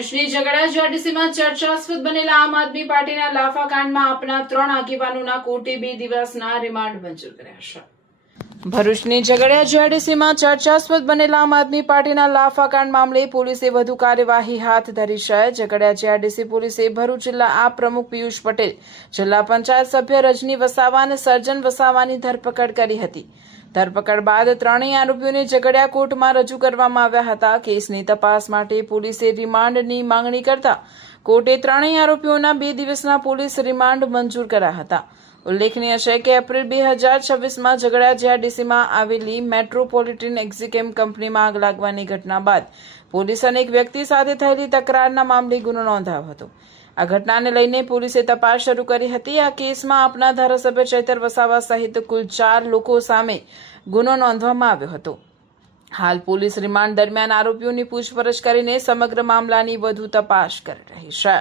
ભરૂચની ઝઘડા જીઆઈડીસીમાં ચર્ચાસ્પદ બનેલા આમ આદમી પાર્ટીના લાફાકાંડમાં આપના 3 આગેવાનોના કોર્ટે 2 દિવસના રિમાન્ડ મંજૂર કર્યા છે। ભરૂચની ઝઘડા જીઆઈડીસીમાં ચર્ચાસ્પદ બનેલા આમ આદમી પાર્ટીના લાફાકાંડ મામલે પોલીસે વધુ કાર્યવાહી હાથ ધરી છે। ઝઘડા જીઆઈડીસી પોલીસે ભરૂચ જિલ્લા આપ પ્રમુખ પિયુષ પટેલ, જિલ્લા પંચાયત સભ્ય રજની વસાવા અને સર્જન વસાવાની ધરપકડ કરી હતી। ધરપકડ બાદ ત્રણેય આરોપીઓને ઝઘડિયા કોર્ટમાં રજૂ કરવામાં આવ્યા હતા। કેસની તપાસ માટે પોલીસે રિમાન્ડની માંગણી કરતા કોર્ટે ત્રણેય આરોપીઓના 2 દિવસના પોલીસ રિમાન્ડ મંજૂર કર્યા હતા। ઉલ્લેખનીય છે કે એપ્રિલ 2026માં ઝઘડા જીઆઈડીસીમાં આવેલી મેટ્રોપોલિટન એક્ઝિકેમ કંપનીમાં આગ લાગવાની ઘટના બાદ પોલીસ અનેક વ્યક્તિ સાથે થયેલી તકરારના મામલે ગુનો નોંધાયો હતો। આ ઘટનાને લઈને પોલીસે તપાસ શરૂ કરી હતી। આ કેસમાં આપના ધારાસભ્ય ચૈતર વસાવા સહિત કુલ 4 લોકો સામે ગુનો નોંધવામાં આવ્યો હતો। હાલ પોલીસ રિમાન્ડ દરમિયાન આરોપીઓની પૂછપરછ કરીને સમગ્ર મામલાની વધુ તપાસ કરી રહી છે।